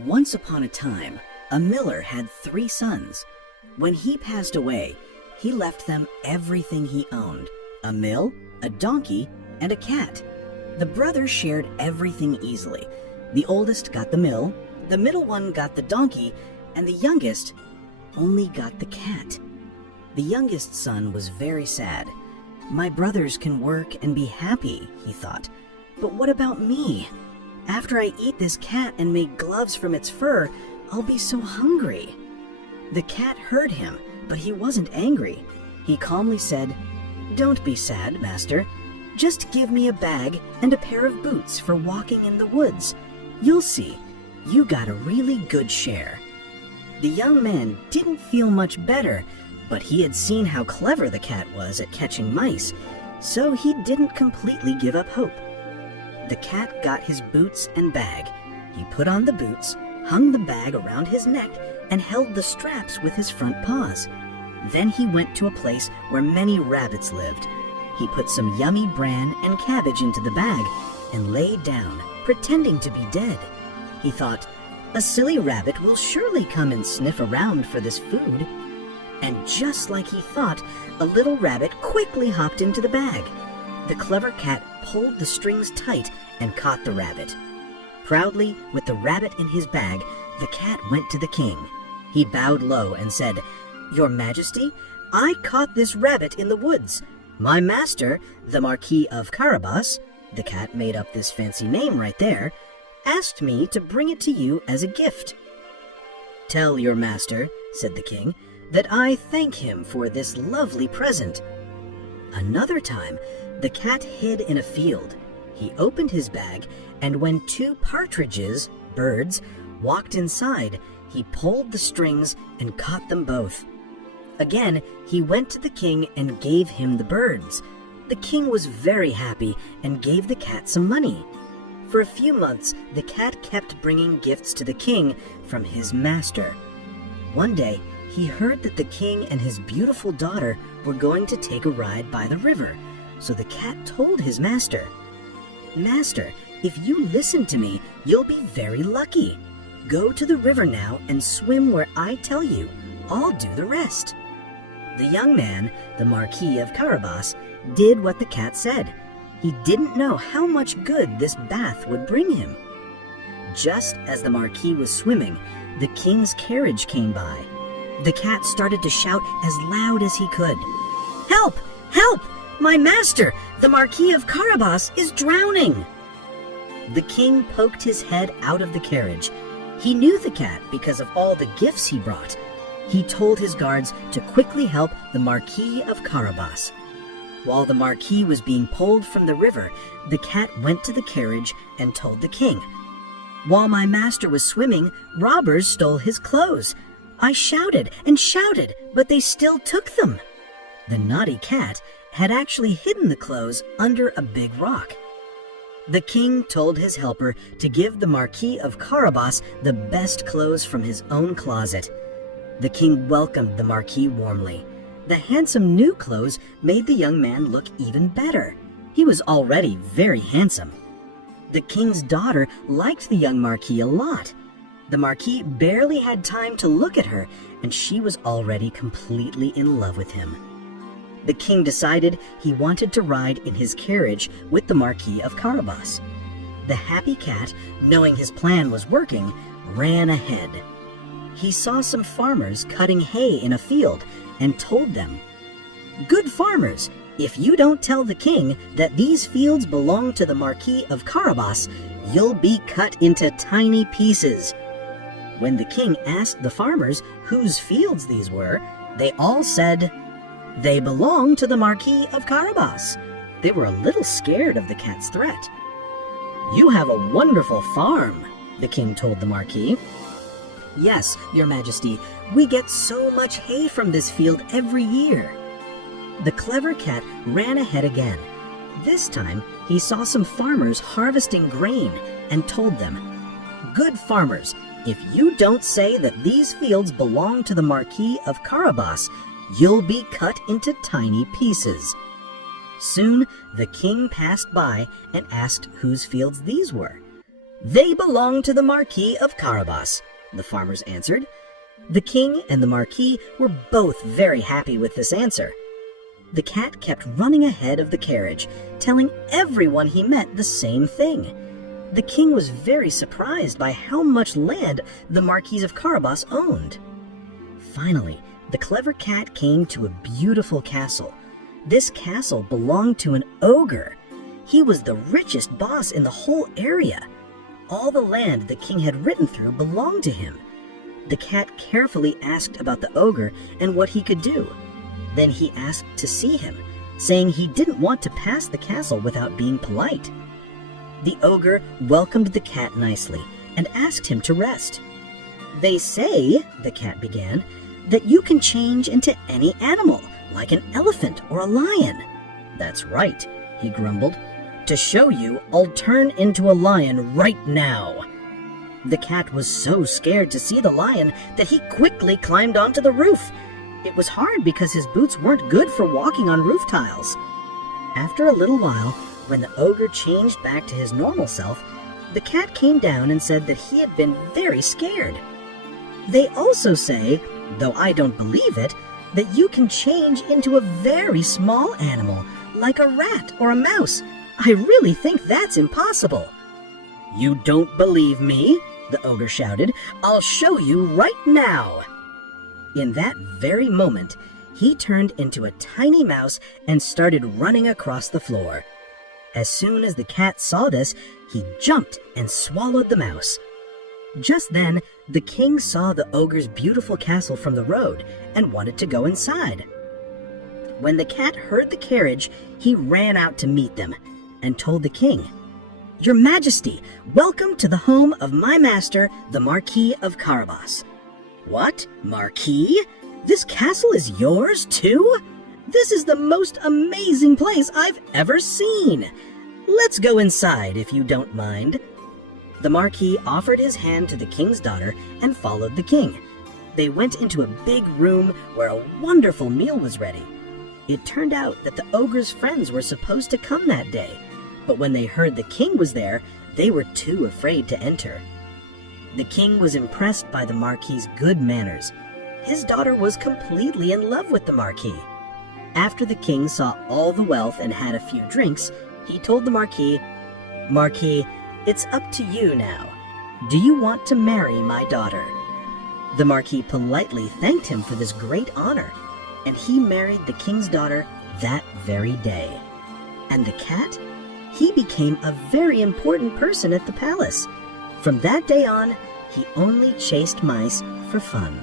Once upon a time, a miller had 3 sons. When he passed away, he left them everything he owned: a mill, a donkey, and a cat. The brothers shared everything easily. The oldest got the mill, the middle one got the donkey, and the youngest only got the cat. The youngest son was very sad. "My brothers can work and be happy," he thought. "But what about me? After I eat this cat and make gloves from its fur, I'll be so hungry." The cat heard him, but he wasn't angry. He calmly said, "Don't be sad, master. Just give me a bag and a pair of boots for walking in the woods. You'll see, you got a really good share." The young man didn't feel much better, but he had seen how clever the cat was at catching mice, so he didn't completely give up hope. The cat got his boots and bag. He put on the boots, hung the bag around his neck, and held the straps with his front paws. Then he went to a place where many rabbits lived. He put some yummy bran and cabbage into the bag and lay down, pretending to be dead. He thought, "A silly rabbit will surely come and sniff around for this food." And just like he thought, a little rabbit quickly hopped into the bag. The clever cat pulled the strings tight and caught the rabbit. Proudly, with the rabbit in his bag, the cat went to the king. He bowed low and said, "Your Majesty, I caught this rabbit in the woods. My master, the Marquis of Carabas," the cat made up this fancy name right there, "asked me to bring it to you as a gift." "Tell your master," said the king, "that I thank him for this lovely present." Another time, the cat hid in a field. He opened his bag, and when 2 partridges, birds, walked inside, he pulled the strings and caught them both. Again, he went to the king and gave him the birds. The king was very happy and gave the cat some money. For a few months, the cat kept bringing gifts to the king from his master. One day, he heard that the king and his beautiful daughter were going to take a ride by the river, so the cat told his master, "Master, if you listen to me, you'll be very lucky. Go to the river now and swim where I tell you. I'll do the rest." The young man, the Marquis of Carabas, did what the cat said. He didn't know how much good this bath would bring him. Just as the Marquis was swimming, the king's carriage came by. The cat started to shout as loud as he could, "Help! Help! My master, the Marquis of Carabas, is drowning!" The king poked his head out of the carriage. He knew the cat because of all the gifts he brought. He told his guards to quickly help the Marquis of Carabas. While the Marquis was being pulled from the river, the cat went to the carriage and told the king, "While my master was swimming, robbers stole his clothes. I shouted and shouted, but they still took them." The naughty cat had actually hidden the clothes under a big rock. The king told his helper to give the Marquis of Carabas the best clothes from his own closet. The king welcomed the Marquis warmly. The handsome new clothes made the young man look even better. He was already very handsome. The king's daughter liked the young Marquis a lot. The Marquis barely had time to look at her, and she was already completely in love with him. The king decided he wanted to ride in his carriage with the Marquis of Carabas. The happy cat, knowing his plan was working, ran ahead. He saw some farmers cutting hay in a field and told them, "Good farmers, if you don't tell the king that these fields belong to the Marquis of Carabas, you'll be cut into tiny pieces." When the king asked the farmers whose fields these were, they all said, "They belong to the Marquis of Carabas." They were a little scared of the cat's threat. "You have a wonderful farm," the king told the Marquis. "Yes, your Majesty, we get so much hay from this field every year." The clever cat ran ahead again. This time, he saw some farmers harvesting grain and told them, "Good farmers, if you don't say that these fields belong to the Marquis of Carabas, you'll be cut into tiny pieces." Soon, the king passed by and asked whose fields these were. "They belong to the Marquis of Carabas," the farmers answered. The king and the Marquis were both very happy with this answer. The cat kept running ahead of the carriage, telling everyone he met the same thing. The king was very surprised by how much land the Marquis of Carabas owned. Finally, the clever cat came to a beautiful castle. This castle belonged to an ogre. He was the richest boss in the whole area. All the land the king had ridden through belonged to him. The cat carefully asked about the ogre and what he could do. Then he asked to see him, saying he didn't want to pass the castle without being polite. The ogre welcomed the cat nicely and asked him to rest. "They say," the cat began, "that you can change into any animal, like an elephant or a lion." "That's right," he grumbled. "To show you, I'll turn into a lion right now." The cat was so scared to see the lion that he quickly climbed onto the roof. It was hard because his boots weren't good for walking on roof tiles. After a little while, when the ogre changed back to his normal self, the cat came down and said that he had been very scared. "They also say, though I don't believe it, that you can change into a very small animal, like a rat or a mouse. I really think that's impossible." "You don't believe me?" the ogre shouted. "I'll show you right now." In that very moment, he turned into a tiny mouse and started running across the floor. As soon as the cat saw this, he jumped and swallowed the mouse. Just then, the king saw the ogre's beautiful castle from the road and wanted to go inside. When the cat heard the carriage, he ran out to meet them and told the king, "Your Majesty, welcome to the home of my master, the Marquis of Carabas." "What? Marquis? This castle is yours too? This is the most amazing place I've ever seen. Let's go inside if you don't mind." The Marquis offered his hand to the king's daughter and followed the king. They went into a big room where a wonderful meal was ready. It turned out that the ogre's friends were supposed to come that day, but when they heard the king was there, they were too afraid to enter. The king was impressed by the Marquis's good manners. His daughter was completely in love with the Marquis. After the king saw all the wealth and had a few drinks, he told the Marquis, "Marquis, it's up to you now. Do you want to marry my daughter?" The Marquis politely thanked him for this great honor, and he married the king's daughter that very day. And the cat? He became a very important person at the palace. From that day on, he only chased mice for fun.